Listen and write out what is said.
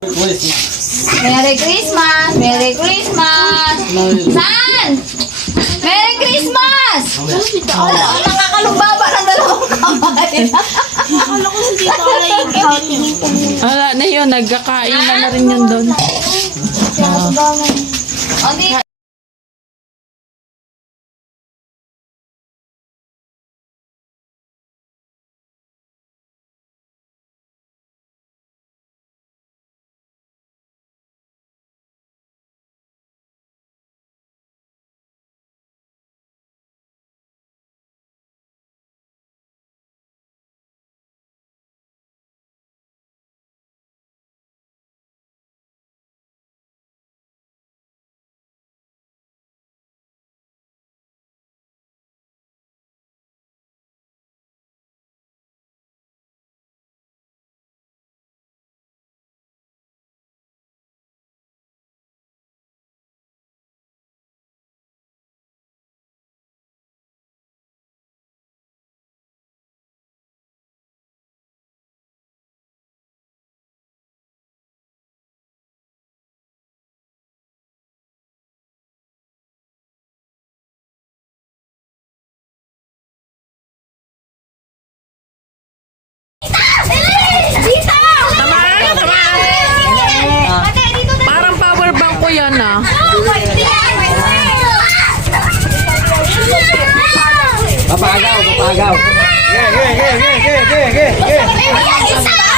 Merry Christmas! Merry Christmas! San? Merry Christmas! Nakakalubaba ng dalawang kamay. Akala ko si Tito Alay yung ganyan. Wala na yun, nagkakain na rin yun doon. O, di. Parang power bank ko yan ah. Papagaw. Isa!